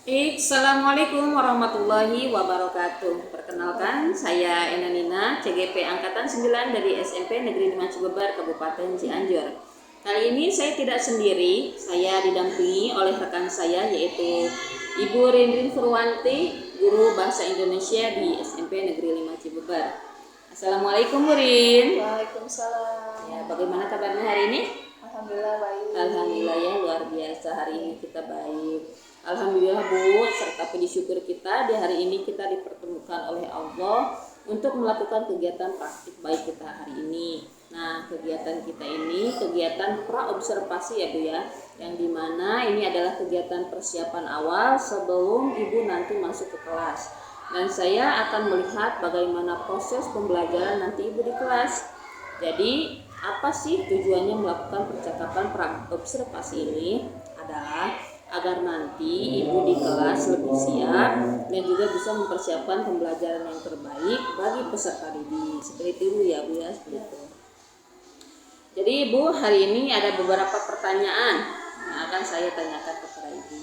Assalamualaikum warahmatullahi wabarakatuh. Perkenalkan, saya Ena Nina, CGP Angkatan 9 dari SMP Negeri 5 Cibebar, Kabupaten Cianjur. Kali ini saya tidak sendiri, saya didampingi oleh rekan saya yaitu Ibu Rindrin Furwanti, Guru Bahasa Indonesia di SMP Negeri 5 Cibebar. Assalamualaikum Bu Rin. Waalaikumsalam. Ya, bagaimana kabarnya hari ini? Alhamdulillah baik. Alhamdulillah ya, luar biasa, hari ini kita baik. Alhamdulillah Bu, serta puji syukur kita di hari ini kita dipertemukan oleh Allah untuk melakukan kegiatan praktik baik kita hari ini. Nah, kegiatan kita ini kegiatan pra-observasi ya Bu ya, yang dimana ini adalah kegiatan persiapan awal sebelum Ibu nanti masuk ke kelas. Dan saya akan melihat bagaimana proses pembelajaran nanti Ibu di kelas. Jadi, apa sih tujuannya melakukan percakapan pra-observasi ini? Adalah agar nanti Ibu di kelas lebih siap dan juga bisa mempersiapkan pembelajaran yang terbaik bagi peserta didik. Seperti itu ya Bu ya, seperti itu. Jadi Ibu, hari ini ada beberapa pertanyaan yang akan saya tanyakan kepada Ibu.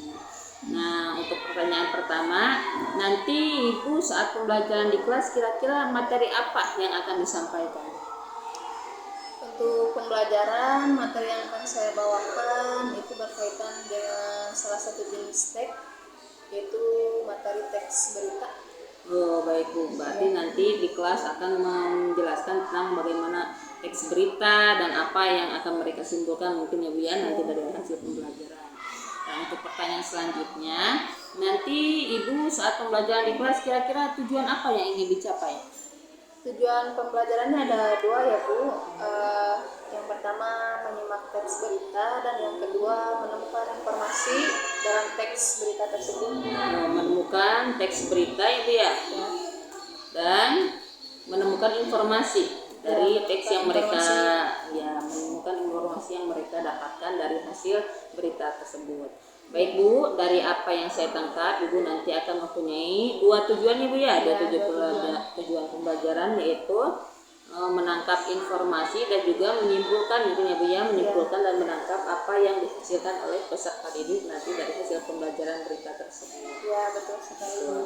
Nah, untuk pertanyaan pertama, nanti Ibu saat pembelajaran di kelas kira-kira materi apa yang akan disampaikan? Untuk pembelajaran, materi yang akan saya bawakan itu berkaitan dengan salah satu jenis teks, yaitu materi teks berita. Oh baik Bu, berarti nanti di kelas akan menjelaskan tentang bagaimana teks berita dan apa yang akan mereka simpulkan mungkin ya Bu ya nanti dari hasil pembelajaran. Nah, untuk pertanyaan selanjutnya, nanti Ibu saat pembelajaran di kelas kira-kira tujuan apa yang ingin dicapai? Tujuan pembelajarannya ada dua ya Bu. Yang pertama menyimak teks berita dan yang kedua menemukan informasi dalam teks berita tersebut. Menemukan teks berita itu ya, dan menemukan informasi dari teks yang mereka menemukan informasi yang mereka dapatkan dari hasil berita tersebut. Baik Bu, dari apa yang saya tangkap Ibu nanti akan mempunyai dua tujuan ya Bu ya, ada tujuan pembelajaran yaitu menangkap informasi dan juga menyimpulkan gitu ya Bu ya, menyimpulkan dan menangkap apa yang dihasilkan oleh peserta didik nanti dari hasil pembelajaran berita tersebut. Ya, betul sekali Bu.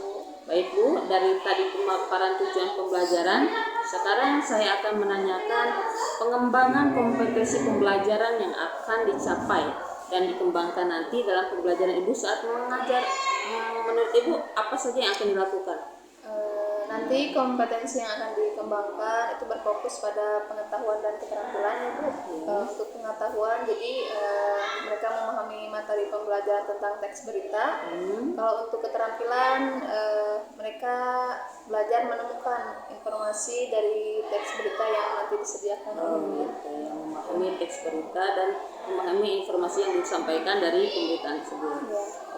Baik Bu, dari tadi pemaparan tujuan pembelajaran, sekarang saya akan menanyakan pengembangan kompetensi pembelajaran yang akan dicapai dan dikembangkan nanti dalam pembelajaran Ibu saat mengajar. Menurut Ibu apa saja yang akan dilakukan? Nanti kompetensi yang akan dikembangkan itu berfokus pada pengetahuan dan keterampilan ya Bu. Untuk pengetahuan, jadi mereka memahami materi pembelajaran tentang teks berita. Kalau untuk keterampilan, mereka belajar menemukan informasi dari teks berita yang nanti disediakan oleh Bu. Memahami teks berita dan memahami informasi yang disampaikan dari pemberitaan tersebut.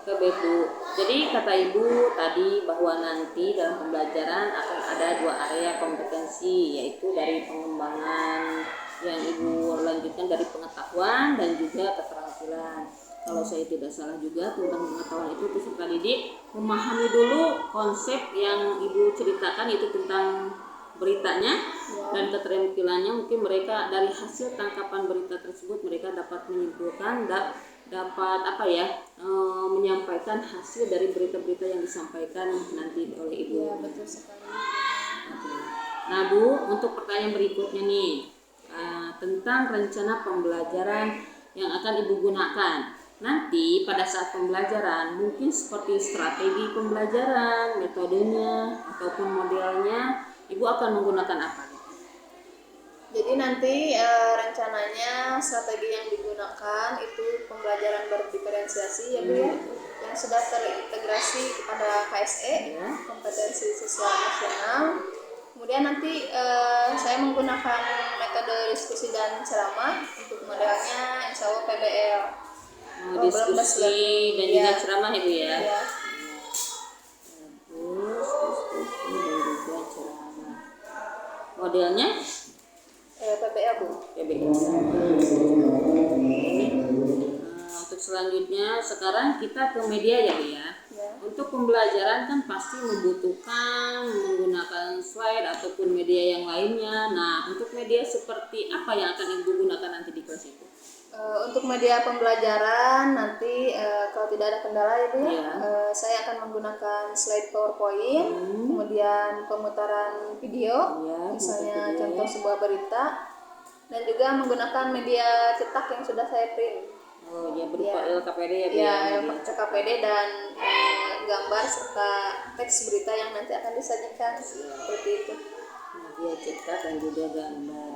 Oke baik Bu. Jadi kata Ibu tadi bahwa nanti dalam pembelajaran akan ada dua area kompetensi, yaitu dari pengembangan yang Ibu lanjutkan dari pengetahuan dan juga keterampilan. Kalau saya tidak salah juga tentang pengetahuan itu peserta didik memahami dulu konsep yang Ibu ceritakan itu tentang beritanya dan keterampilannya mungkin mereka dari hasil tangkapan berita tersebut mereka dapat menyimpulkan dapat menyampaikan hasil dari berita-berita yang disampaikan nanti oleh Ibu. Ya, betul sekali. Nah Bu, untuk pertanyaan berikutnya nih tentang rencana pembelajaran yang akan Ibu gunakan. Nanti pada saat pembelajaran mungkin seperti strategi pembelajaran, metodenya ataupun modelnya, Ibu akan menggunakan apa? Jadi nanti rencananya strategi yang digunakan itu pembelajaran berdiferensiasi ya Bu ya, yang sudah terintegrasi kepada KSE, kompetensi siswa nasional. Kemudian nanti saya menggunakan metode diskusi dan ceramah. Untuk modelnya insya Allah PBL. Diskusi dan juga ceramah Ibu ya. Diskusi dan juga ceramah. Modelnya PBL Bu. PBL. Untuk selanjutnya sekarang kita ke media ya Bu ya. Untuk pembelajaran kan pasti membutuhkan menggunakan slide ataupun media yang lainnya. Nah, untuk media seperti apa yang akan Ibu gunakan nanti di kelas itu? Untuk media pembelajaran nanti tidak ada kendala ya Bu ya. Iya. Saya akan menggunakan slide PowerPoint, kemudian pemutaran video, Iya, misalnya pemutaran video, contoh ya. sebuah berita, dan juga menggunakan media cetak yang sudah saya print. Oh ya, berupa Ya. LKPD ya Bu Ya, ya. yang KPD dan gambar serta teks berita yang nanti akan disajikan seperti itu. Media cetak dan juga gambar.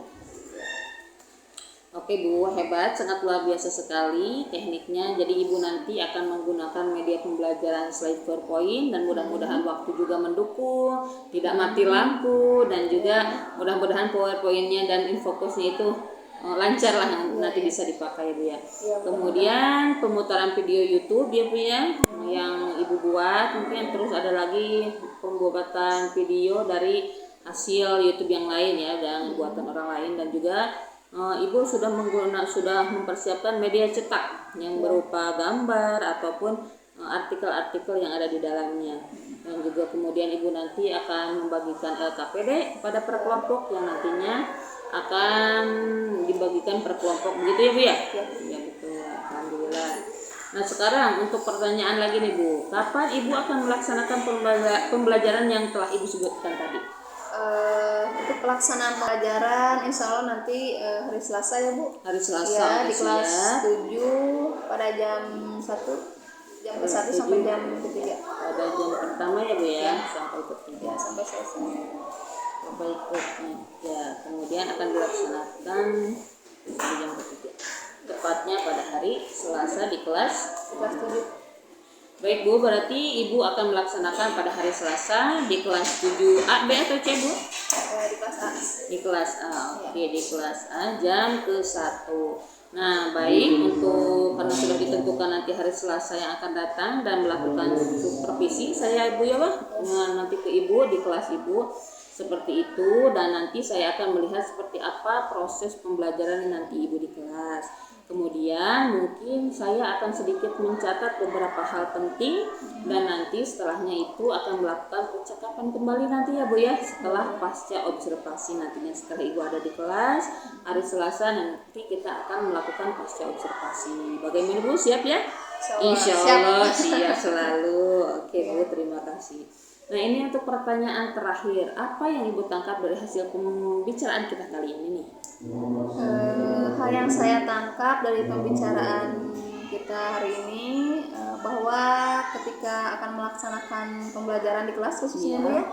Oke Bu, hebat, sangat luar biasa sekali tekniknya. Jadi Ibu nanti akan menggunakan media pembelajaran slide PowerPoint dan mudah-mudahan waktu juga mendukung, tidak mati lampu, dan juga mudah-mudahan PowerPoint-nya dan infocusnya itu lancar lah, nanti bisa dipakai Bu ya. Kemudian pemutaran video YouTube ya Bu ya, yang Ibu buat. Mungkin terus ada lagi pembuatan video dari hasil YouTube yang lain ya, dan buatan orang lain, dan juga Ibu sudah mempersiapkan media cetak yang berupa gambar ataupun artikel-artikel yang ada di dalamnya. Dan juga kemudian Ibu nanti akan membagikan LKPD kepada per kelompok yang nantinya akan dibagikan per kelompok, begitu ya Bu ya? Ya betul, alhamdulillah. Nah sekarang untuk pertanyaan lagi nih Bu, kapan Ibu akan melaksanakan pembelajaran yang telah Ibu sebutkan tadi? Untuk pelaksanaan pelajaran insya Allah nanti hari Selasa ya Bu. Hari Selasa Ya, di kelas ya. 7 pada jam 1 sampai jam 3. Pada jam pertama ya Bu ya, sampai ketiga. Ya, sampai selesai. Sampai ketiga. Kemudian akan dilaksanakan di jam ketiga. Tepatnya pada hari Selasa di kelas 7. Baik Bu, berarti Ibu akan melaksanakan pada hari Selasa di kelas 7A, B atau C Bu? Di kelas A. Di kelas A, oke, di kelas A jam ke-1. Nah baik, untuk karena sudah ditentukan nanti hari Selasa yang akan datang dan melakukan supervisi, saya Ibu ya Pak, nanti ke Ibu di kelas Ibu seperti itu, dan nanti saya akan melihat seperti apa proses pembelajaran nanti Ibu di kelas. Kemudian mungkin saya akan sedikit mencatat beberapa hal penting, dan nanti setelahnya itu akan melakukan percakapan kembali nanti ya Bu ya, setelah pasca observasi nantinya. Setelah Ibu ada di kelas hari Selasa nanti kita akan melakukan pasca observasi. Bagaimana Bu, siap ya? Insya Allah siap selalu. Oke Bu, terima kasih. Nah ini untuk pertanyaan terakhir, apa yang Ibu tangkap dari hasil pembicaraan kita kali ini nih? Hal yang saya tangkap dari pembicaraan kita hari ini bahwa ketika akan melaksanakan pembelajaran di kelas khususnya Bu ya,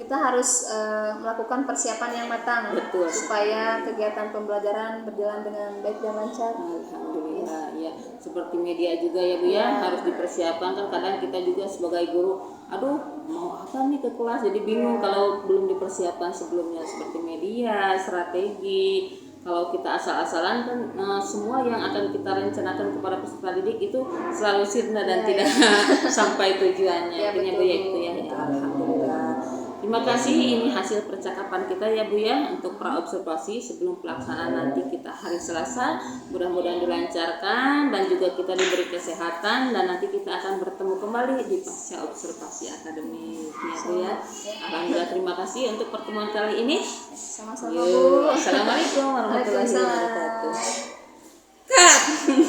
kita harus melakukan persiapan yang matang. Betul. Supaya kegiatan pembelajaran berjalan dengan baik dan lancar. Alhamdulillah ya, seperti media juga ya Bu ya, harus dipersiapkan. Kan kadang kita juga sebagai guru, aduh mau apa nih ke kelas, jadi bingung kalau belum dipersiapkan sebelumnya, seperti media, strategi. Kalau kita asal-asalan kan semua yang akan kita rencanakan kepada peserta didik itu selalu sirna dan tidak sampai tujuannya. Intinya Bu ya itu ya. Alhamdulillah. Terima kasih, ini hasil percakapan kita ya Bu ya, untuk pra-observasi sebelum pelaksanaan nanti kita hari Selasa. Mudah-mudahan dilancarkan dan juga kita diberi kesehatan, dan nanti kita akan bertemu kembali di pasca observasi akademik ya Bu ya. Alhamdulillah, terima kasih untuk pertemuan kali ini. Sama-sama Bu. Assalamualaikum warahmatullahi Waalaikumsalam. wabarakatuh. Cut.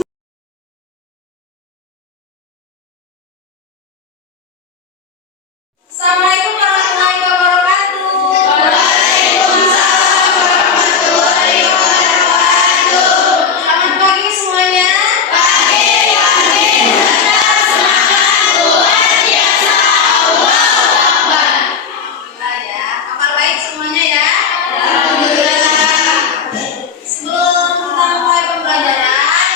Assalamualaikum warahmatullahi wabarakatuh. Waalaikumsalam warahmatullahi wabarakatuh. Selamat pagi semuanya. Pagi. Tetap semangat, luar biasa. Allahu Akbar. Alhamdulillah ya. Kabar baik semuanya ya. Alhamdulillah. Sebelum kita mulai pembelajaran,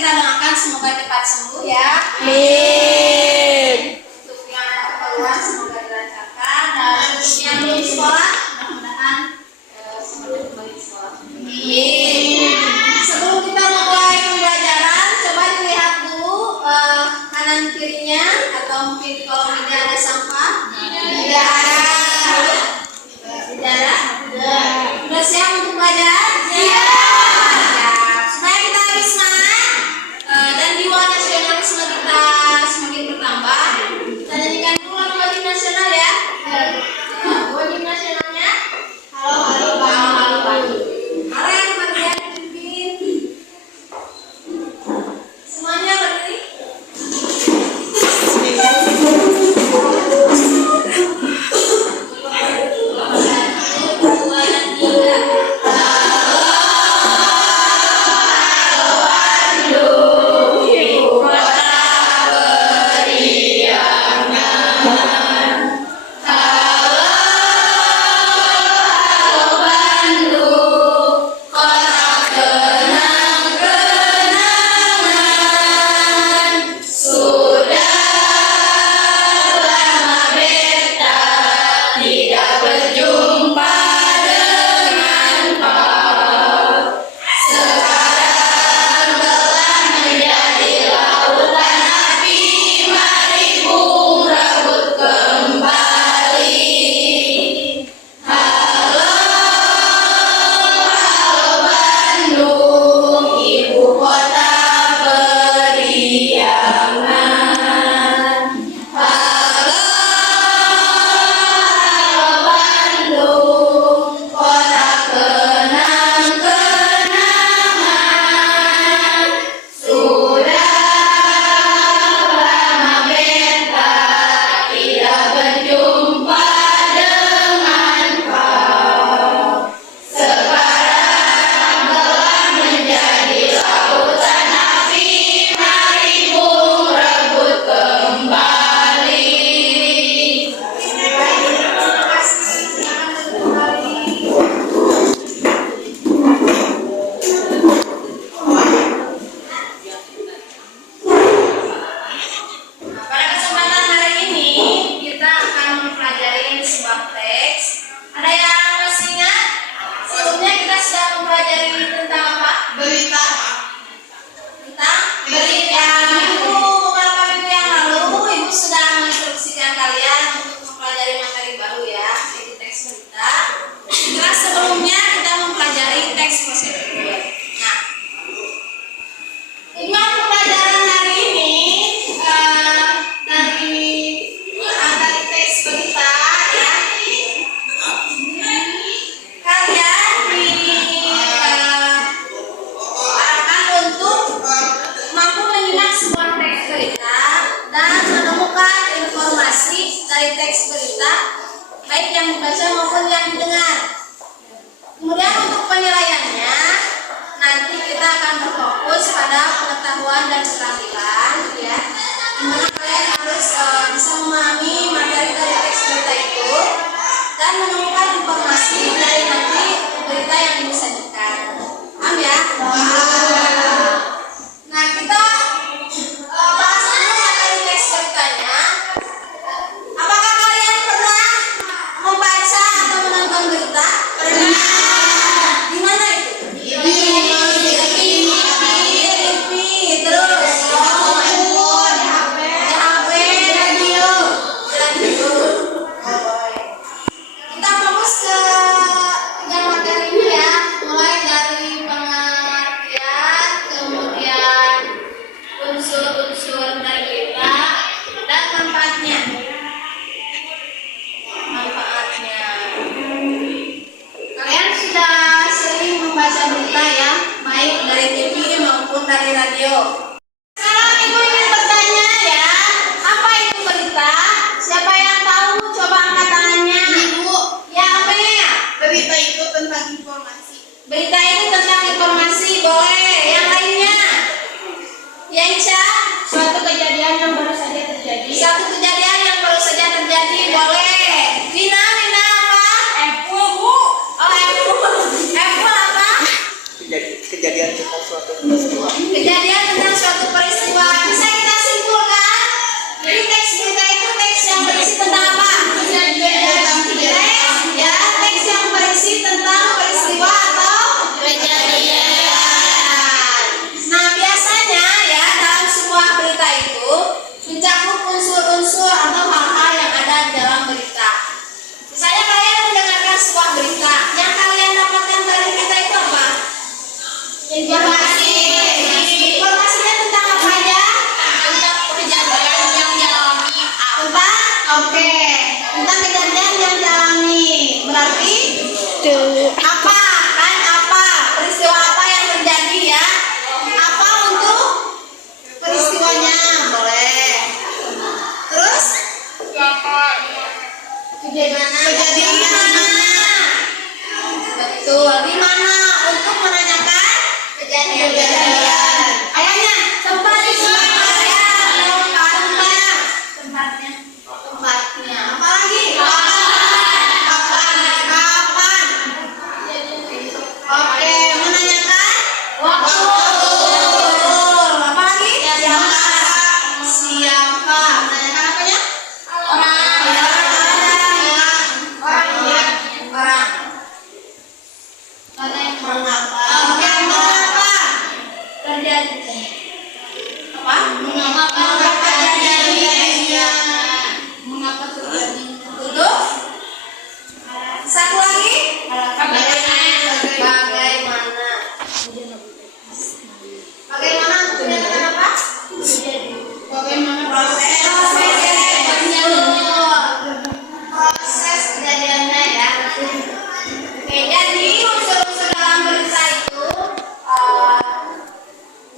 kita doakan semoga cepat sembuh ya. Amin. Untuk yang ada keperluan semoga dilancarkan, dan untuk yang belum sekolah mudah-mudahan semuanya kembali ke sekolah. Amin. Sebelum kita mulai pembelajaran, coba dilihat dulu kanan kirinya, atau mungkin di kolong meja ada sampah. Tidak ada. Tidak ada. Sudah siap untuk belajar? Siap. Supaya kita lebih semangat dan jiwa nasionalisme kita semakin bertambah, kita nyanyikan dulu lagu wajib nasional ya. Wajib nasionalnya. Halo halo bang, halo bang. Halo yang bagian pimpin. Semuanya berdiri. Dua dan tiga. Pada kesempatan hari ini kita akan mempelajari sebuah teks. Ada yang masih ingat? Sebelumnya kita sudah mempelajari tentang apa? Berita. Tentang berita. Beberapa minggu yang lalu Ibu sudah menginstruksikan kalian untuk mempelajari materi baru ya, yaitu teks berita. Setelah sebelumnya kita mempelajari teks prosedur. Nah, tujuan pembelajaran hari ini dari teks berita ya, kalian diarahkan untuk mampu menyimak sebuah teks berita dan menemukan informasi dari teks berita, baik yang dibaca maupun yang didengar. Kemudian untuk penilaiannya, nanti kita akan berfokus pada pengetahuan dan keterampilan ya, dimana kalian harus bisa memahami materi dari teks berita itu dan menemukan informasi dari nanti berita yang disajikan. Paham ya? Nah, kita bahas dulu materi teks beritanya. Apakah kalian pernah membaca atau menonton berita? Pernah. Di mana itu? Di TV, terus handphone, HP, radio. Kita fokus ke tiga materi ini ya, mulai dari pengertian, kemudian unsur-unsur dari berita dan manfaatnya. Kalian sudah sering membaca berita ya, baik dari TV maupun dari radio. Sekarang Ibu ingin bertanya ya, apa itu berita? Siapa yang tahu? Coba angkat tangannya. Ibu. Ya, apa ya? Berita itu tentang informasi. Berita itu tentang informasi, boleh. Yang lainnya? Ya, Isya? Suatu kejadian yang baru saja terjadi. Satu kejadian yang baru saja terjadi, boleh. Lina apa? Apple, Bu. Oh, Apple apa? Kejadian tentang suatu peristiwa. Kejadian tentang terjadi apa? Mengapa terjadinya? Mengapa terjadi? Untuk satu lagi bagaimana untuk menyatakan apa? Bagaimana proses kejadiannya ya. Oke, jadi unsur-unsur dalam berita itu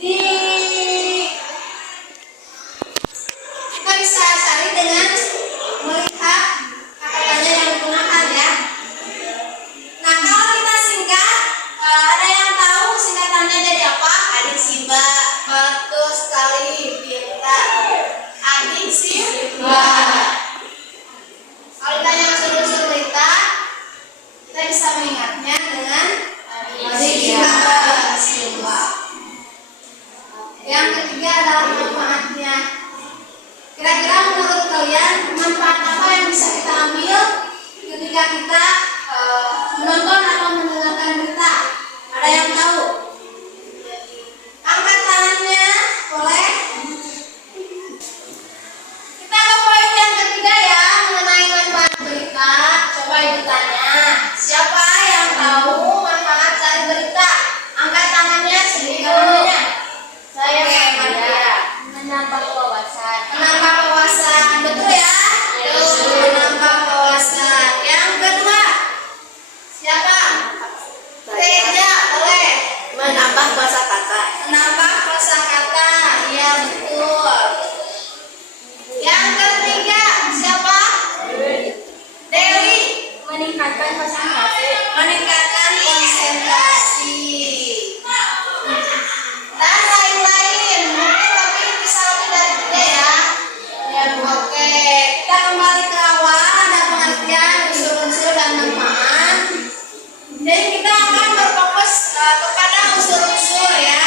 di kita bisa cari dengan melihat kata-katanya yang digunakan ya. Nah, kalau kita singkat, ada yang tahu singkatannya jadi apa? Adik Simba. Betul sekali, pintar. Adik Simba. Kalau ditanya unsur-unsur berita, kita bisa mengingatnya dengan adik Simba. Yang ketiga adalah manfaatnya. Kira-kira menurut kalian manfaat apa yang bisa kita ambil ketika kita menonton atau mendengarkan berita? Ada yang tahu? Angkat tangannya, boleh? Kita ke poin yang ketiga ya, mengenai manfaat berita. Coba ibu tanya, siapa yang tahu manfaat dari berita? Angkat tangannya, sedikit tangannya. Saya menambah wawasan. Menambah wawasan, betul ya? Menambah wawasan. Yang kedua, siapa? Reza, boleh. Menambah kosakata. Menambah kosakata, iya betul. Yang ketiga, siapa? Dewi. Meningkatkan konsentrasi. Meningkatkan konsentrasi. Dan lain-lain. Mungkin tapi bisa lebih dari 3 ya. Ya, oke. Kita kembali ke awal, ada pengertian unsur-unsur dan manfaat. Jadi kita akan berfokus kepada unsur-unsur ya.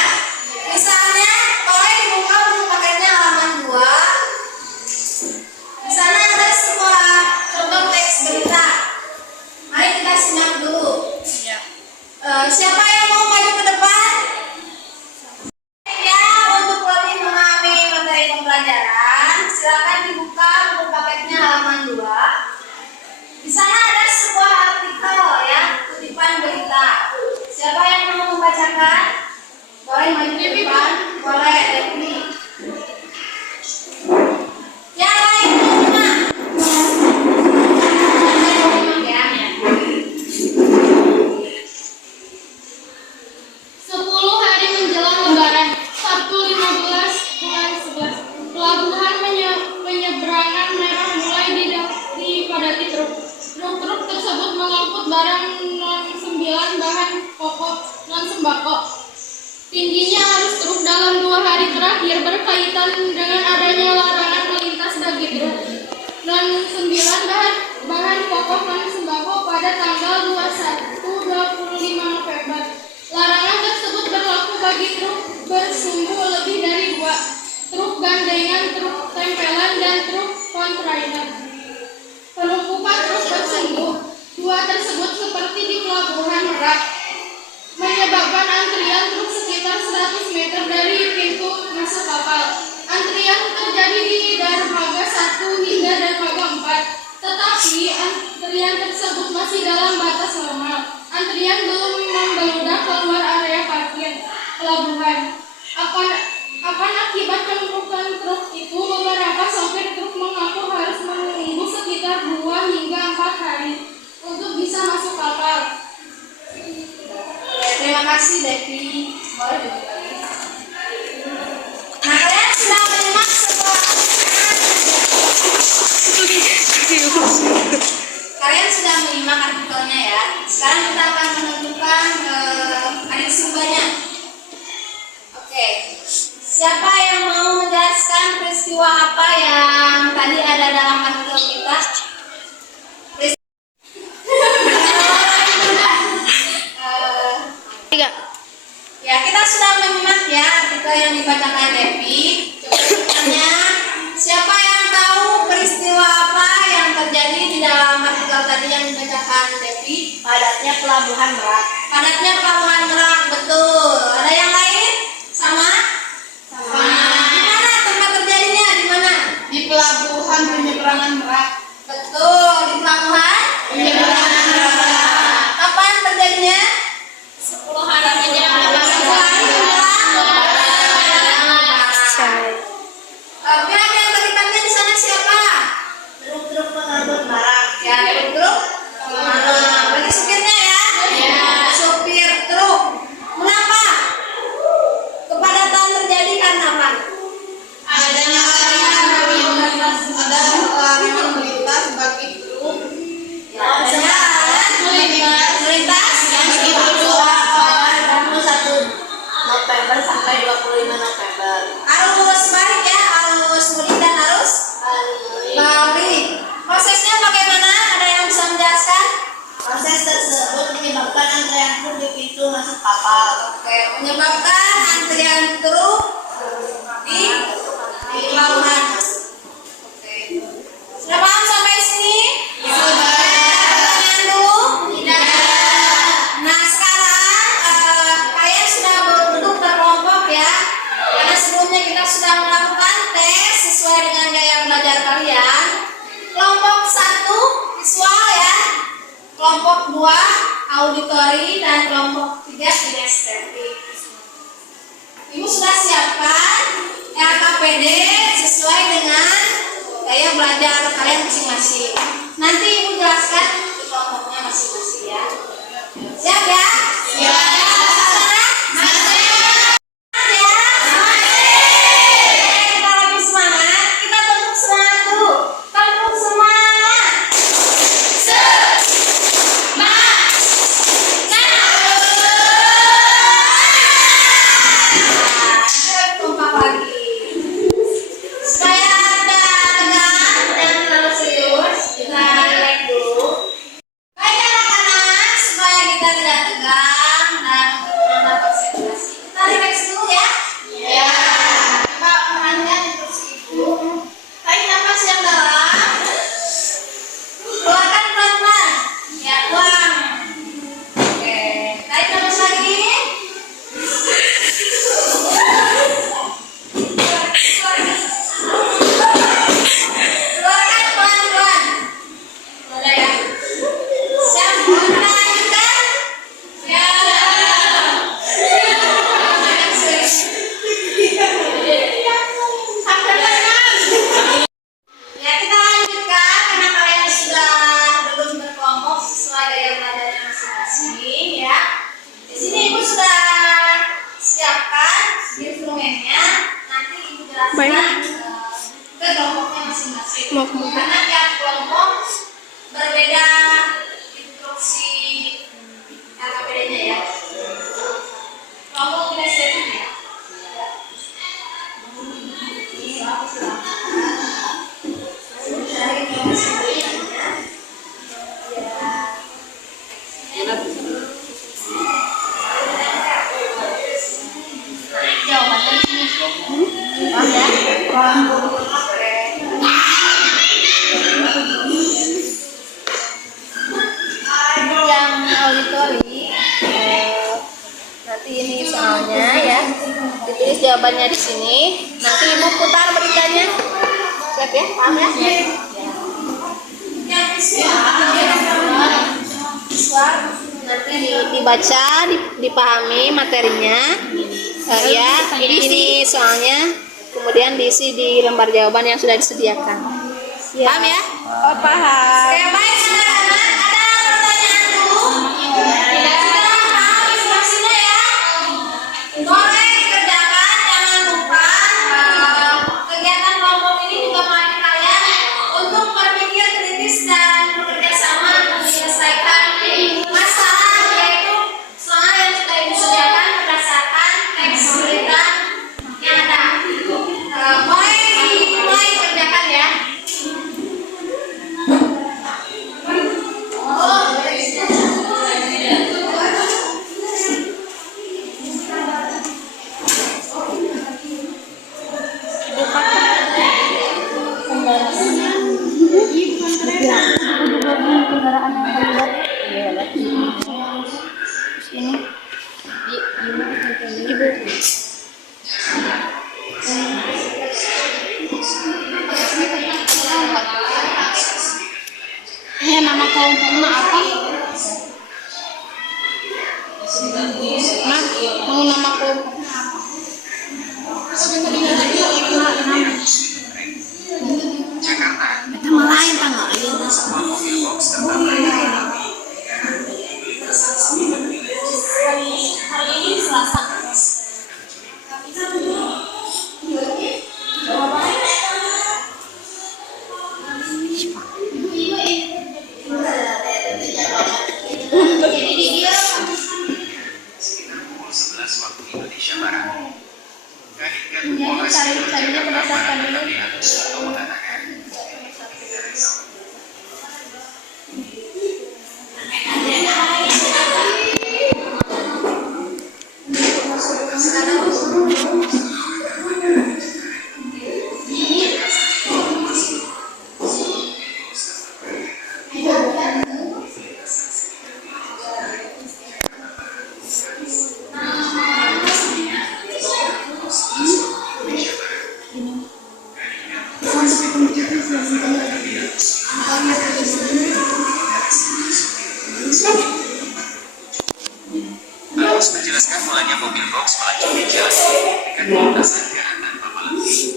Misalnya, boleh dibuka buku paketnya halaman 2. Di sana ada sebuah contoh teks berita. Mari kita simak dulu. Siapa yang mau maju ke depan? Ya, untuk lebih memahami materi pembelajaran, silakan dibuka buku paketnya halaman 2. Di sana ada sebuah artikel ya, kutipan berita. Siapa yang mau membacakan? Boleh maju ke depan? Boleh, Devi. Yang lain semua. Ya. 10 hari menjelang Lebaran, Sabtu 15 bulan 11, pelabuhan penyeberangan merah mulai dipadati truk. Truk-truk tersebut mengangkut barang non-9 bahan pokok non-sembako. Tingginya arus truk dalam 2 hari terakhir berkaitan dengan adanya larangan melintas bagi truk non-9 bahan pokok non-sembako pada tanggal 21-25 November. Larangan tersebut berlaku bagi truk bersumbu lebih dari 2, truk gandengan, truk tempelan, dan truk kontainer. Penumpukan truk bersumbu 2 tersebut seperti di Pelabuhan Merak menyebabkan antrian truk sekitar 100 meter dari pintu masuk kapal. Antrian terjadi di dermaga 1 hingga dermaga 4, tetapi antrian tersebut masih dalam batas normal. Antrian belum membeludak keluar area parkir pelabuhan. Akan akibat penumpukan truk itu, beberapa sopir truk mengaku harus menunggu sekitar 2 hingga 4 hari untuk bisa masuk kapal. Terima kasih Devi. Boleh duduk lagi. Nah, kalian sudah menyimak sebuah kalian sudah menyimak artikelnya ya. Sekarang kita akan menentukan adik sumbanya. Oke. Siapa yang mau menjelaskan peristiwa apa yang tadi ada dalam artikel kita? Ya, kita sudah menyimak ya artikel yang dibacakan Devi. Coba bertanya, siapa yang tahu peristiwa apa yang terjadi di dalam artikel tadi yang dibacakan Devi? Padatnya Pelabuhan Merak. Padatnya Pelabuhan Merak, betul. Ada yang lain? Sama? November. Harus balik ya, harus mudik dan harus balik. Prosesnya bagaimana? Ada yang bisa menjelaskan? Proses tersebut menyebabkan antrean truk di pintu masuk kapal. Oke, menyebabkan antrian truk di pelabuhan. Oke. Sudah paham sampai sini? Pertanyaan dulu? Tidak. Nah, sekarang kalian sudah berkelompok ya. Karena sebelumnya kita sudah melakukan tes sesuai dengan gaya belajar kalian. Kelompok 1 visual ya. Kelompok 2 auditori dan kelompok 3 kinestetik. Ibu sudah siapkan LKPD sesuai dengan gaya belajar kalian masing-masing. Nanti ibu jelaskan di kelompoknya masing-masing ya. Siap ya? Siap. Karena tiap kelompok berbeda instruksi LKPD-nya ya. Kelompok kinestetik ya. Jawabannya di sini. Yang auditori nanti ini soalnya ya, ditulis jawabannya di sini. Nanti ibu putar beritanya. Siap ya, paham ya? Nanti dibaca, dipahami materinya. Ya, ini soalnya, kemudian diisi di lembar jawaban yang sudah disediakan. Ya. Paham ya? Oh, paham. Oke, baik anak-anak, ada pertanyaan dulu? Tidak. Sudah paham instruksinya ya? Boleh dikerjakan, jangan lupa kegiatan kelompok ini juga melatih kalian untuk berpikir kritis dan bekerja sama untuk menyelesaikan masalah, yaitu soal yang sudah disediakan berdasarkan teks berita yang ada. Boleh dimulai kerjakan ya. Nama kelompoknya apa? Mau nama kelompoknya apa? Nama lain tanggal hari ini Selasa. carinya berdasarkan dulu. Harus menjelaskan mulanya mobil box melaju di jalan dengan lintasan jalan tanpa melengkung.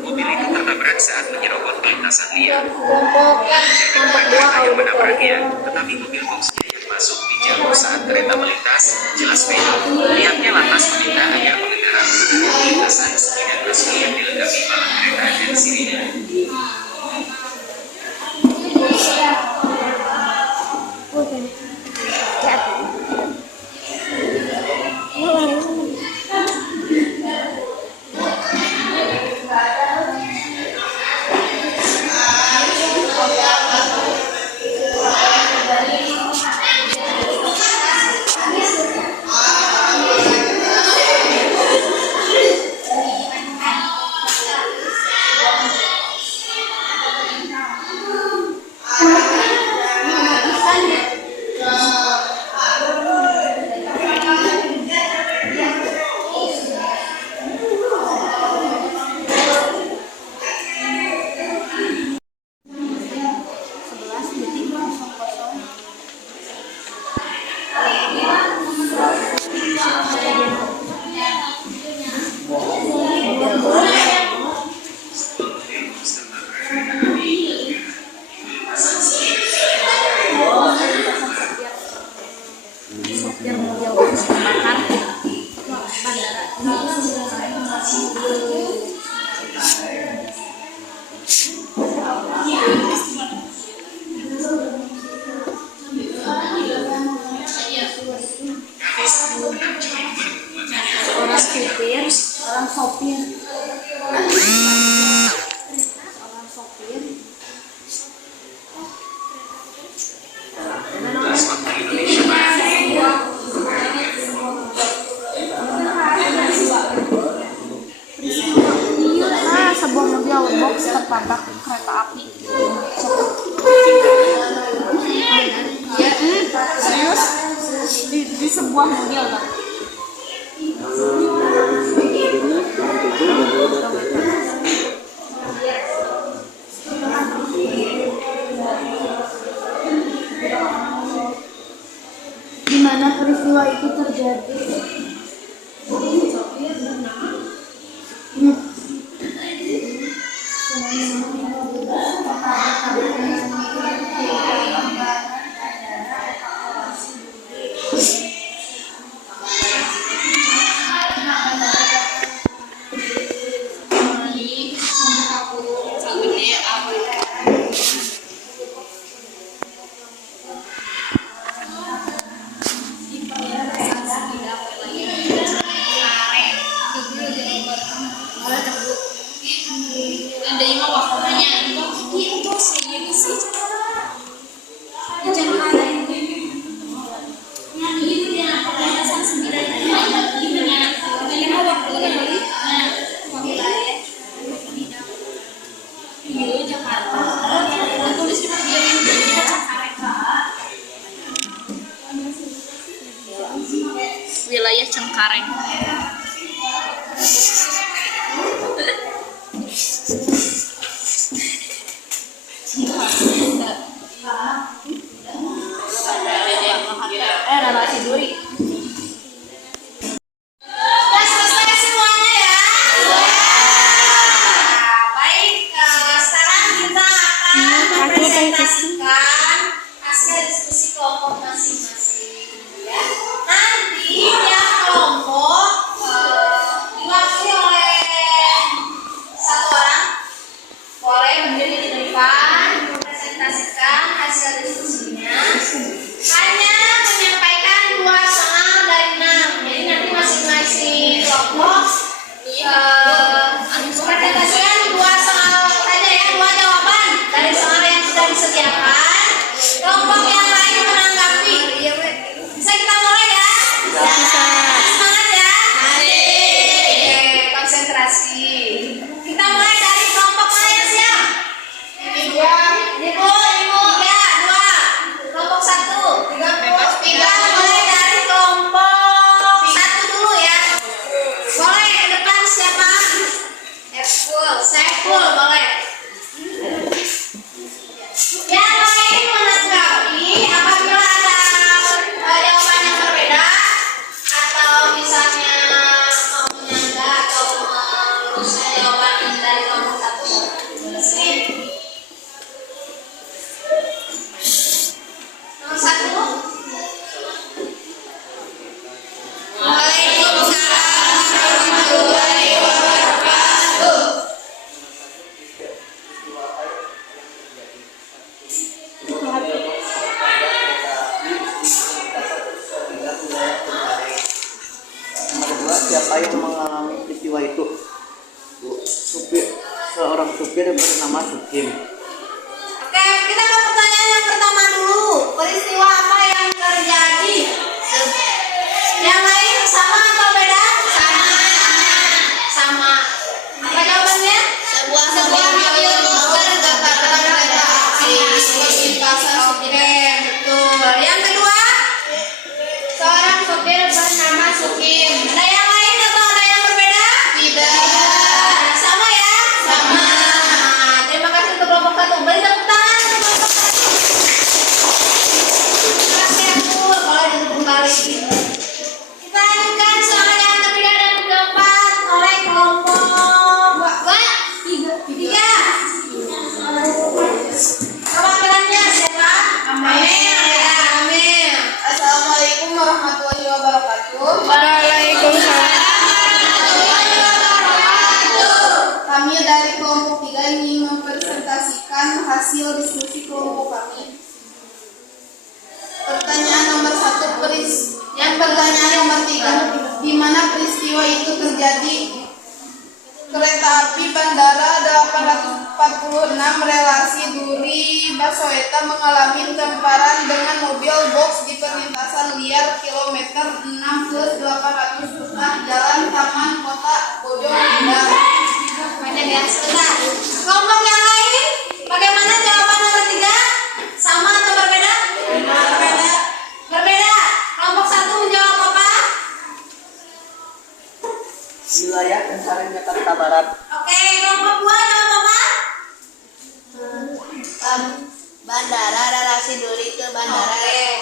Mobil itu tertabrak saat menyerobot lintasan liar. Kelompok 2 Yang menabraknya, auditor. tetapi mobil boxnya yang masuk di jalur saat kereta melintas jelas beda. Pihaknya lantas meminta agar pengendara menggunakan lintasan dengan resmi yang dilengkapi palang kereta dan sirine. Sebuah mobil box tertabrak kereta api. Serius? Di sebuah mobil kan? Di mana peristiwa itu terjadi? presentasikan hasil diskusi kelompok masing-masing ya. Nanti tiap kelompok diwakili oleh satu orang, boleh berdiri di depan mempresentasikan hasil diskusinya. Hanya menyampaikan 2 soal dari 6. Jadi nanti masing-masing kelompok mempresentasikan 2 soal saja ya, 2 jawaban dari soal yang sudah disediakan. Kelompok yang lain menanggapi. Bisa kita mulai ya? Bisa. Semangat ya. Oke, konsentrasi. Kita mulai dari kelompok mana yang siap? Ibu. Ya, 2. Kelompok 1. 3. Mulai dari kelompok 1 dulu ya. Boleh ke depan siapa? Saiful boleh. Yang lain menanggapi apabila ada jawaban yang berbeda atau misalnya mau menyangga atau meluruskan jawaban dari kelompok 1. Nomor 1. Waalaikumsalam warahmatullahi wabarakatuh. Kedua, siapa yang mengalami peristiwa itu? Seorang supir bernama Sukim. Oke, kita ke pertanyaan yang pertama dulu. Peristiwa apa yang terjadi? Yang lain sama atau beda? Sama. Apa jawabannya? Sebuah mobil motor tertabrak kereta api lintasan. Oke, betul. Yang kedua? Seorang sopir bernama Sukim. Ada yang lain atau ada yang berbeda? Tidak. Sama ya? Sama. Terima kasih untuk kelompok 1. Beri tepuk tangan untuk kelompok 1. Terima kasih aku. Boleh duduk kembali. Kita lanjutkan soal yang ketiga dan keempat oleh kelompok 3. Perwakilannya siapa? Amel. Ya, Amel. Assalamualaikum warahmatullahi wabarakatuh. Waalaikumsalam. Kami dari kelompok 3 ingin mempresentasikan hasil diskusi kelompok kami. Pertanyaan nomor 1, pertanyaan nomor 3, di mana peristiwa itu terjadi? Kereta api Bandara 846 relasi Duri Basweta mengalami temparan dengan mobil box di perlintasan liar kilometer 6 ke 800 tengah Jalan Taman Kota Bojonegoro. Banyak ya, sebentar. Kelompok yang lain, bagaimana jawaban nomor 3? Sama atau berbeda? Berbeda. Berbeda. Kelompok 1 menjawab apa? Wilayah Pencarian Jakarta Barat. Oke, kelompok 2 jawab apa? Bandara relasi Duri ke Bandara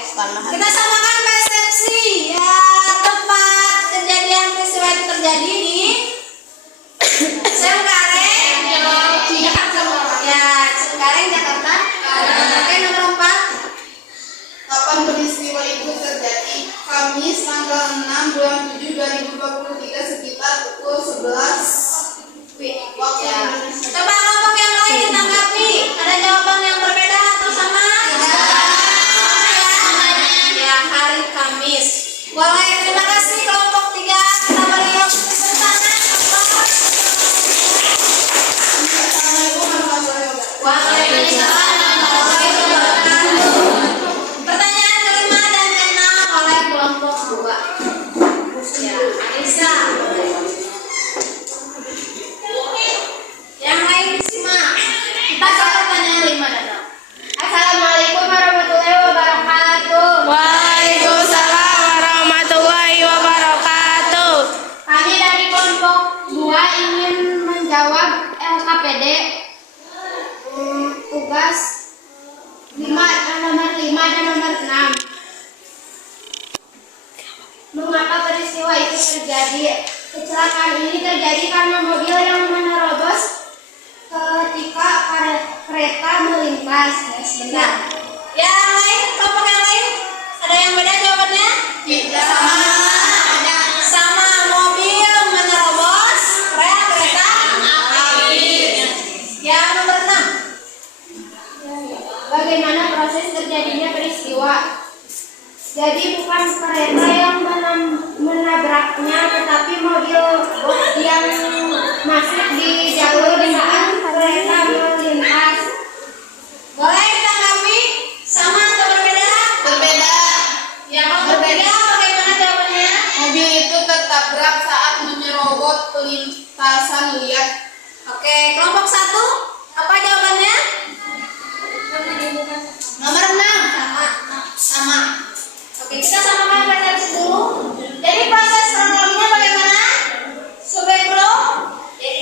Soekarno-Hatta. Kita samakan persepsi ya, tempat kejadian peristiwa itu terjadi di Cengkareng, Jakarta. Ya, Cengkareng, Jakarta. Oke, nomor 4. Kapan peristiwa itu terjadi? Kamis tanggal 6 bulan 7 2023 sekitar pukul 11 waktu Ya. Indonesia. Coba kelompok yang lain ditanggapi. Ada jawaban yang berbeda atau sama? Sama ya. Ya, hari Kamis. Boleh, terima kasih kelompok 3. Kita beri tepuk tangan. Assalamualaikum warahmatullahi wabarakatuh. Waalaikumsalam warahmatullahi wabarakatuh. Pertanyaan kelima dan keenam oleh kelompok 2. Ya, Anissa. Yang lain disimak. Kita ke pertanyaan 5 dan 6. Assalamualaikum warahmatullahi wabarakatuh. Waalaikumsalam warahmatullahi wabarakatuh. Kami dari kelompok 2 ingin menjawab LKPD tugas 5 nomor 5 dan nomor 6. Mengapa peristiwa itu terjadi? Kecelakaan ini terjadi karena mobil yang menerobos ketika kereta melintas. Ya, sebentar. Yang lain, kelompok yang lain, ada yang beda jawabannya? Tidak. Sama mobil menerobos rel kereta api. Yang nomor 6. Bagaimana proses terjadinya peristiwa? Jadi bukan kereta yang menabraknya, tetapi mobil box yang masuk di jalur saat kereta melintas. Boleh ditanggapi? Sama atau berbeda? Berbeda. Yang berbeda bagaimana jawabannya? Mobil itu tertabrak saat menyerobot lintasan liar. Oke, kelompok 1. Apa jawabannya? Nomor 6. Sama. Oke, kita samakan pelajaran dulu. Jadi proses kronologinya bagaimana? Survei dulu.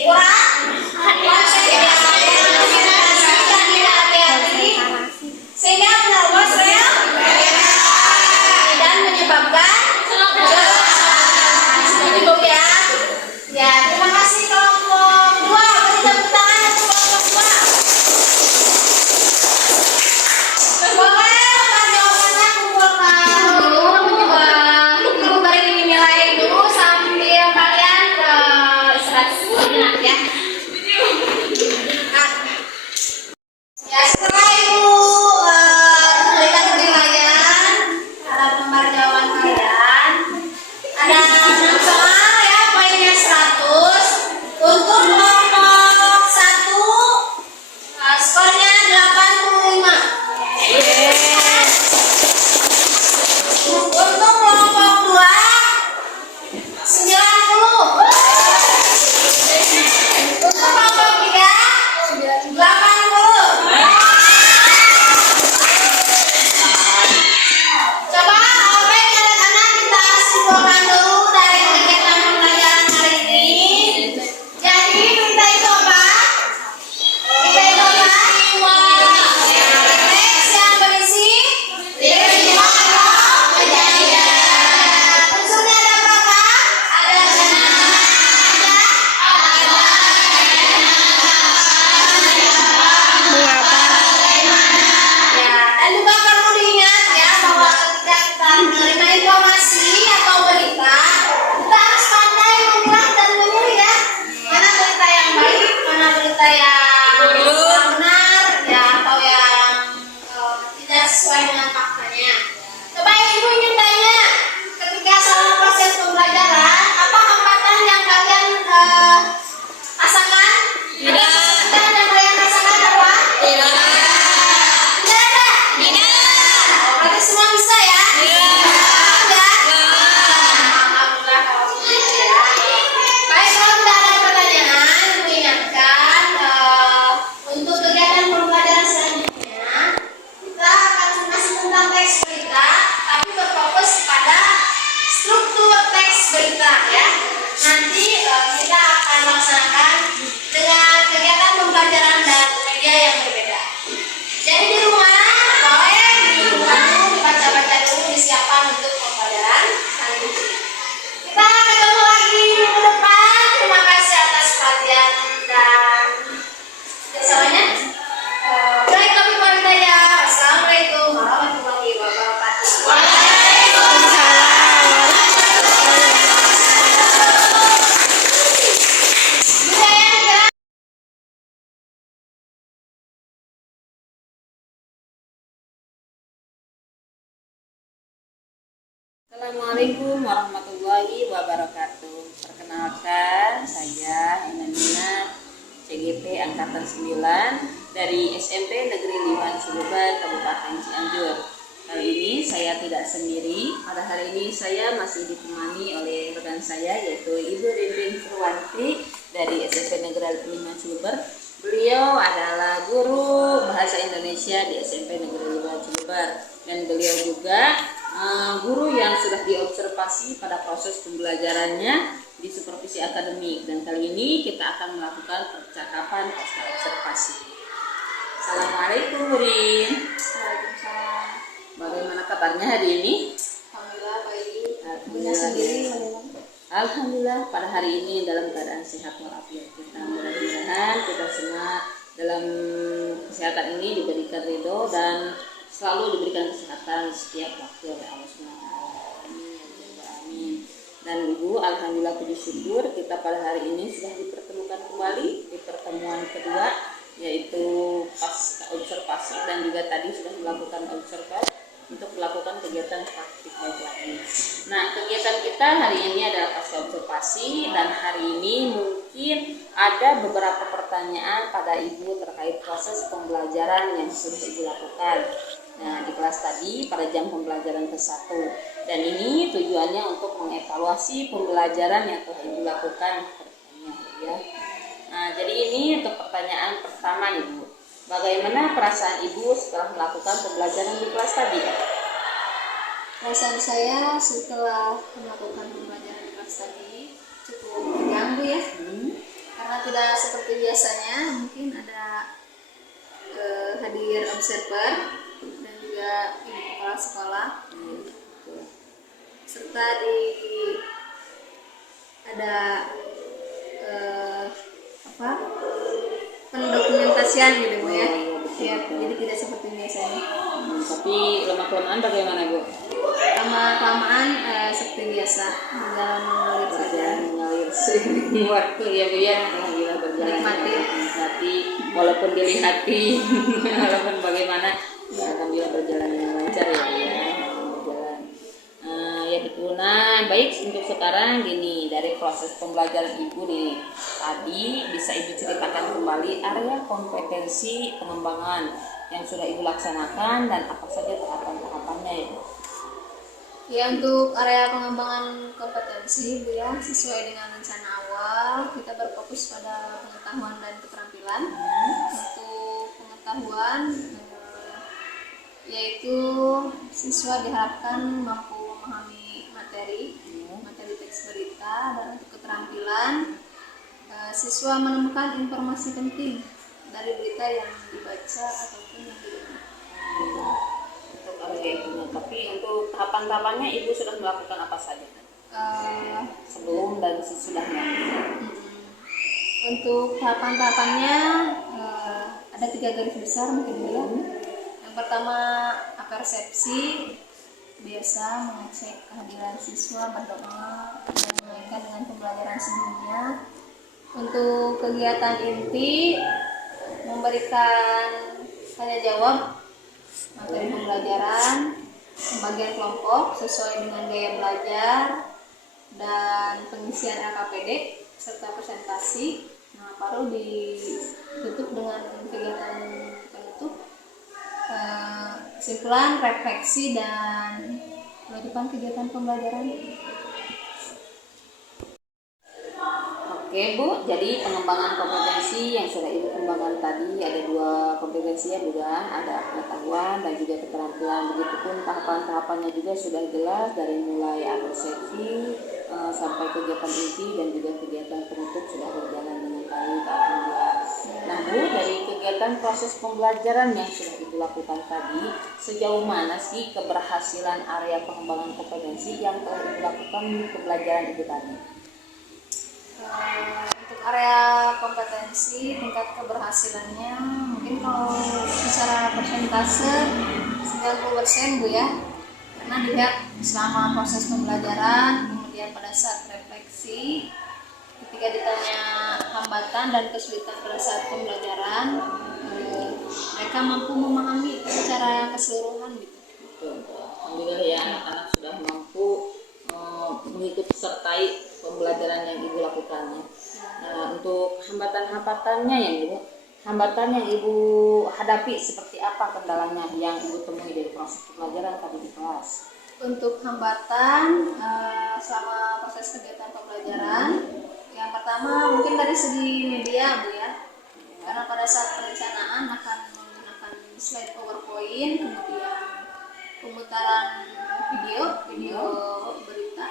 Kurang. Proses hati-hati sehingga menerobos rel dan menyebabkan cukup ya. Ya, terima kasih kelompok 2. Beri tepuk tangan untuk kelompok 2. Boleh Pak jawabannya kumpulkan dulu beri nilai dulu sambil kalian istirahat sejenak ya. Nah, ya setelah ibu berikan penilaian terhadap lembar jawaban kalian, ada 6 soal ya, poinnya 100. Untuk kelompok 1 skornya 85. Untuk kelompok 2 90. Untuk kelompok 3 80. Coba baik anak-anak kita simpulkan dulu dari kegiatan pembelajaran hari ini. Jadi kita itu apa? Kita itu apa? Teks yang berisi peristiwa atau kejadian. Unsurnya ada berapa? Ada 6. Ya, dan juga perlu diingat ya bahwa ketika kita menerima informasi atau berita, kita harus pandai memilah dan memilih ya. Mana berita yang baik, mana berita yang kurang benar, ya atau yang tidak sesuai dengan faktanya. Coba ibu ingin tanya, ketika selama proses pembelajaran, apa hambatan yang kalian rasakan? Tidak. Ada yang kalian rasakan apa? Tidak. Tidak ada? Tidak. Oh, berarti semua bisa ya? Iya. Ya? Alhamdulillah kalau seperti itu ya. Baik, kalau tidak ada pertanyaan, ibu ingatkan untuk kegiatan pembelajaran selanjutnya kita akan masih tentang teks berita, tapi berfokus pada struktur teks berita ya. Nanti kita akan laksanakan dengan kegiatan pembelajaran dan media yang berbeda. Jadi di rumah boleh dibuka dulu, dibaca-baca dulu, disiapkan untuk pembelajaran selanjutnya. Kita ketemu lagi minggu depan. Terima kasih atas perhatian dan kerjasamanya. Baik, kami pamit aja. Assalamualaikum warahmatullahi wabarakatuh. Assalamualaikum warahmatullahi wabarakatuh. Perkenalkan, saya Inanina CGP Angkatan 9 dari SMP Negeri 5 Cilebar, Kabupaten Cianjur. Kali ini saya tidak sendiri. Pada hari ini saya masih ditemani oleh rekan saya yaitu Ibu Rinrin Purwanti dari SMP Negeri 5 Cilebar. Beliau adalah guru bahasa Indonesia di SMP Negeri 5 Cilebar dan beliau juga guru yang sudah diobservasi pada proses pembelajarannya di supervisi akademik, dan kali ini kita akan melakukan percakapan pasca observasi. Assalamualaikum Rin. Waalaikumsalam. Bagaimana kabarnya hari ini? Alhamdulillah baik. Alhamdulillah. Alhamdulillah pada hari ini dalam keadaan sehat walafiat. Kita mudah-mudahan kita semua dalam kesehatan ini diberikan ridho dan selalu diberikan kesehatan setiap waktu oleh Allah SWT. Amin ya rabbal alamin. Dan Ibu, alhamdulillah puji syukur kita pada hari ini sudah dipertemukan kembali di pertemuan kedua, yaitu pasca observasi dan juga tadi sudah melakukan observasi untuk melakukan kegiatan praktik baik lagi. Nah, kegiatan kita hari ini adalah pasca observasi dan hari ini mungkin ada beberapa pertanyaan pada Ibu terkait proses pembelajaran yang sudah Ibu lakukan. Nah, di kelas tadi pada jam pembelajaran ke-1 dan ini tujuannya untuk mengevaluasi pembelajaran yang telah Ibu lakukan ya. Nah, jadi ini untuk pertanyaan pertama Ibu. Bagaimana perasaan Ibu setelah melakukan pembelajaran di kelas tadi? Perasaan saya setelah melakukan pembelajaran di kelas tadi cukup terganggu ya, karena tidak seperti biasanya, mungkin ada hadir observer dan juga ibu kepala sekolah, serta ada pendokumentasian gitu Bu ya. Ya, jadi tidak seperti biasanya. Tapi lama-kelamaan bagaimana Bu? Lama-kelamaan seperti biasa, berjalan mengalir saja. Mengalir waktu ya Bu ya. Alhamdulillah berjalan. Menikmati walaupun dilihati walaupun bagaimana ya, alhamdulillah berjalan dengan lancar ya Bu ya. Berjalan. Ya betul. Nah, baik untuk sekarang gini, dari proses pembelajaran Ibu nih tadi bisa Ibu ceritakan kembali area kompetensi pengembangan yang sudah Ibu laksanakan dan apa saja tahapan-tahapannya ya Bu? Ya, untuk area pengembangan kompetensi Bu ya, sesuai dengan rencana awal kita berfokus pada pengetahuan dan keterampilan. Untuk pengetahuan yaitu siswa diharapkan mampu memahami materi teks berita, dan untuk keterampilan siswa menemukan informasi penting dari berita yang dibaca ataupun yang didengar. Untuk area itu, tapi untuk tahapan-tahapannya Ibu sudah melakukan apa saja? Sebelum dan sesudahnya. Untuk tahapan-tahapannya ada 3 garis besar mungkin ya. Yang pertama apersepsi, biasa mengecek kehadiran siswa, berdoa dan mengaitkan dengan pembelajaran sebelumnya. Untuk kegiatan inti memberikan tanya jawab materi pembelajaran, pembagian kelompok sesuai dengan gaya belajar, dan pengisian LKPD serta presentasi. Nah, baru ditutup dengan kegiatan penutup, kesimpulan, refleksi, dan penutupan kegiatan pembelajaran. Oke Bu, jadi pengembangan kompetensi yang sudah Ibu kembangkan tadi ada 2 kompetensi ya Bu ya, ada pengetahuan dan juga keterampilan. Begitupun tahapan-tahapannya juga sudah jelas dari mulai apersepsi sampai kegiatan inti dan juga kegiatan penutup sudah berjalan dengan baik alhamdulillah. Nah Bu, dari kegiatan proses pembelajaran yang sudah Ibu lakukan tadi, sejauh mana sih keberhasilan area pengembangan kompetensi yang telah Ibu lakukan di pembelajaran Ibu tadi? Untuk area kompetensi tingkat keberhasilannya mungkin kalau secara persentase 90% Bu ya, karena dilihat selama proses pembelajaran, kemudian pada saat refleksi, ketika ditanya hambatan dan kesulitan pada saat pembelajaran, mereka mampu memahami secara keseluruhan gitu. Alhamdulillah ya, anak-anak sudah mampu mengikut sertai pembelajaran yang Ibu lakukannya. Nah, untuk hambatan-hambatannya hambatan yang Ibu hadapi seperti apa kendalanya yang Ibu temui dari proses pembelajaran tadi di kelas? Untuk hambatan selama proses kegiatan pembelajaran, yang pertama mungkin dari segi media Bu ya, karena pada saat perencanaan akan menggunakan slide PowerPoint, kemudian pemutaran video berita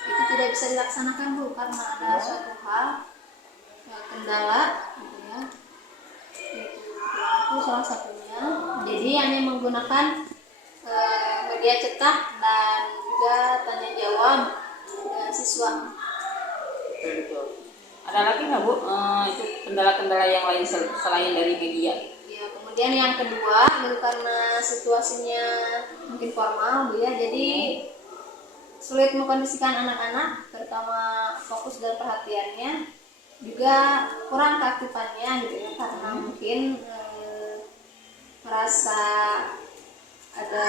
itu tidak bisa dilaksanakan Bu karena ada suatu hal kendala gitu ya, itu salah satunya. Jadi hanya menggunakan media cetak dan juga tanya jawab siswa. Betul. Ada lagi nggak Bu? Itu kendala-kendala yang lain selain dari media? Ya, kemudian yang kedua, itu karena situasinya mungkin formal Bu ya, jadi sulit mengkondisikan anak-anak, terutama fokus dan perhatiannya, juga kurang keaktifannya gitu ya, karena mungkin merasa ada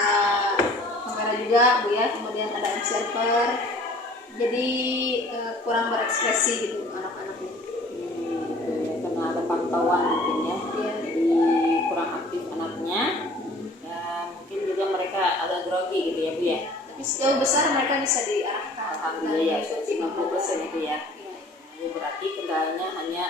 kamera juga Bu ya, kemudian ada observer, jadi kurang berekspresi gitu anak-anak ini. Karena ada pantauan mungkin ya, Iya. jadi kurang aktif anaknya, dan mungkin juga mereka agak grogi gitu ya Bu ya. Tapi sejauh besar mereka bisa diarahkan. Alhamdulillah ya, 50% itu ya. Iya. Jadi berarti kendalanya hanya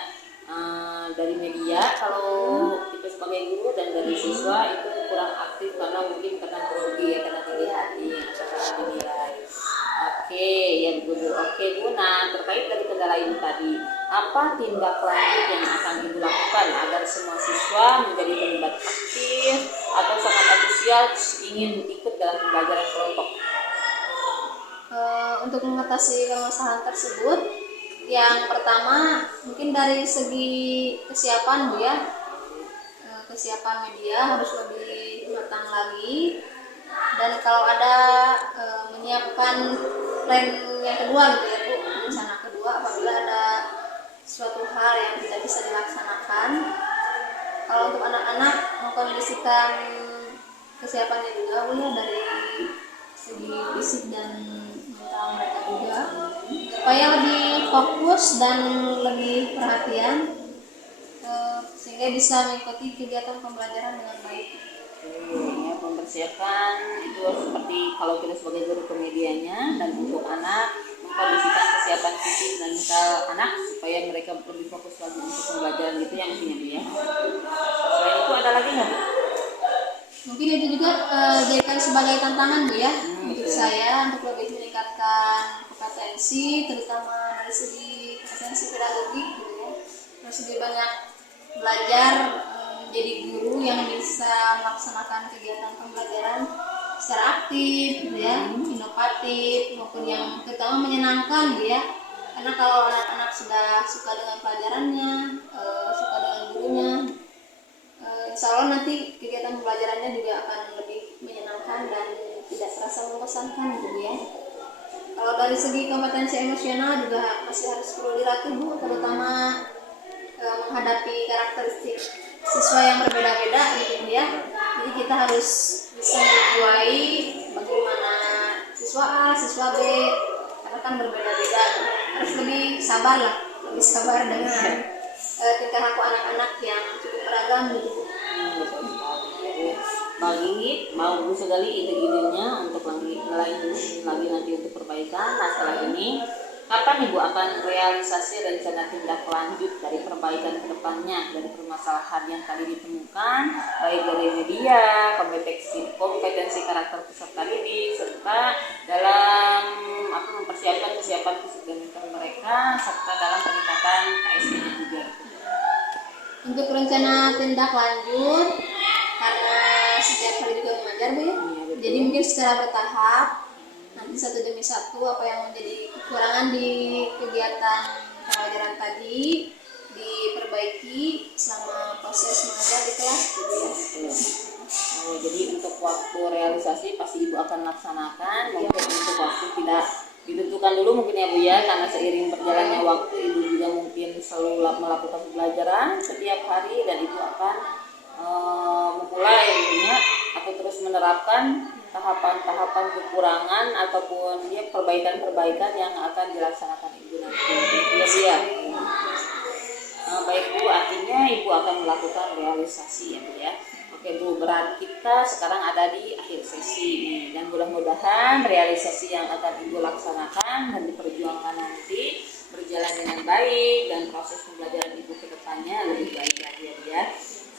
dari media kalau kita sebagai guru, dan dari siswa itu kurang aktif karena mungkin karena grogi ya, karena tinggi hati atau karena dinilai. Oke ya Bu. Oke Bu, nah terkait dari kendala ini tadi, apa tindak lanjut yang akan Ibu lakukan agar semua siswa menjadi terlibat aktif atau sangat antusias ingin ikut dalam pembelajaran kelompok? Untuk mengatasi permasalahan tersebut, yang pertama mungkin dari segi kesiapan Bu ya, kesiapan media harus lebih matang lagi, dan kalau ada menyiapkan plan yang kedua gitu ya Bu, rencana kedua apabila ada suatu hal yang tidak bisa dilaksanakan. Kalau untuk anak-anak mengkondisikan kesiapannya juga Bu ya, dari segi fisik dan mental mereka juga, supaya lebih fokus dan lebih perhatian, sehingga bisa mengikuti kegiatan pembelajaran dengan baik. Ya, mempersiapkan itu seperti kalau kita sebagai guru kemedianya, dan untuk anak mengkondisikan kesiapan fisik dan mental anak supaya mereka lebih fokus lagi untuk pembelajaran, gitu yang intinya Bu ya. Selain itu ada lagi nggak Bu? Mungkin itu juga jadikan sebagai tantangan Bu ya, untuk betul. saya untuk lebih meningkatkan kompetensi, terutama dari segi kompetensi pedagogik gitu ya, terus lebih banyak belajar menjadi guru yang bisa melaksanakan kegiatan pembelajaran secara aktif gitu ya, inovatif maupun yang terutama menyenangkan gitu ya. Karena kalau anak-anak sudah suka dengan pelajarannya, suka dengan gurunya, insya Allah nanti kegiatan pembelajarannya juga akan lebih menyenangkan dan tidak terasa membosankan gitu ya. Kalau dari segi kompetensi emosional juga masih harus perlu dilatih Bu, terutama menghadapi karakteristik siswa yang berbeda-beda gitu ya. Jadi kita harus bisa menjiwai bagaimana siswa A, siswa B, karena kan berbeda-beda. Harus lebih sabar lah, lebih sabar dengan tingkah laku anak-anak yang cukup beragam gitu. Betul sekali. Bagi bagus sekali ide-idenya untuk lagi nanti untuk perbaikan. Nah setelah ini, kapan Ibu akan realisasi rencana tindak lanjut dari perbaikan ke depannya dari permasalahan yang tadi ditemukan, baik dari media, kompetensi karakter peserta didik, serta dalam mempersiapkan kesiapan fisik dan mental mereka, serta dalam peningkatan KSD-nya juga. Untuk rencana tindak lanjut, karena setiap hari juga mengajar Bu ya, jadi mungkin secara bertahap, nanti satu demi satu apa yang menjadi kekurangan di kegiatan pembelajaran tadi diperbaiki selama proses mengajar di kelas gitu ya. Jadi untuk waktu realisasi pasti Ibu akan laksanakan, mungkin untuk waktu tidak ditentukan dulu mungkin ya Bu ya, karena seiring berjalannya waktu Ibu juga mungkin selalu melakukan pembelajaran setiap hari, dan Ibu akan memulai ya, atau terus menerapkan tahapan-tahapan kekurangan ataupun ya perbaikan-perbaikan yang akan dilaksanakan Ibu nanti ya Bu ya. Baik Bu, artinya Ibu akan melakukan realisasi ya Bu ya. Oke Bu, berarti kita sekarang ada di akhir sesi nih, dan mudah-mudahan realisasi yang akan Ibu laksanakan dan diperjuangkan nanti berjalan dengan baik, dan proses pembelajaran Ibu ke depannya lebih baik lagi ya Bu ya.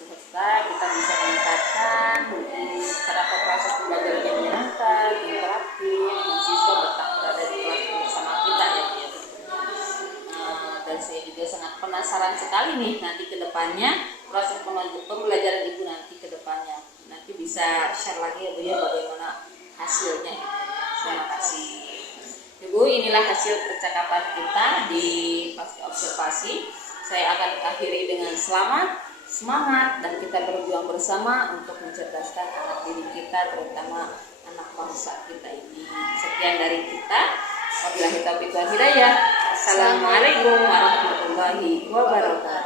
Serta kita bisa meningkatkan karakter proses pembelajaran yang menyenangkan, interaktif, dan siswa betah berada di kelas bersama kita ya Bu ya. Dan saya juga sangat penasaran sekali nih nanti ke depannya proses pembelajaran Ibu nanti ke depannya. Nanti bisa share lagi ya Bu ya bagaimana hasilnya. Terima kasih. Ibu, inilah hasil percakapan kita di pasca observasi. Saya akan akhiri dengan selamat, semangat, dan kita berjuang bersama untuk mencerdaskan anak didik kita, terutama anak bangsa kita ini. Sekian dari kita. Wabillahi taufiq wal hidayah. Assalamualaikum warahmatullahi wabarakatuh.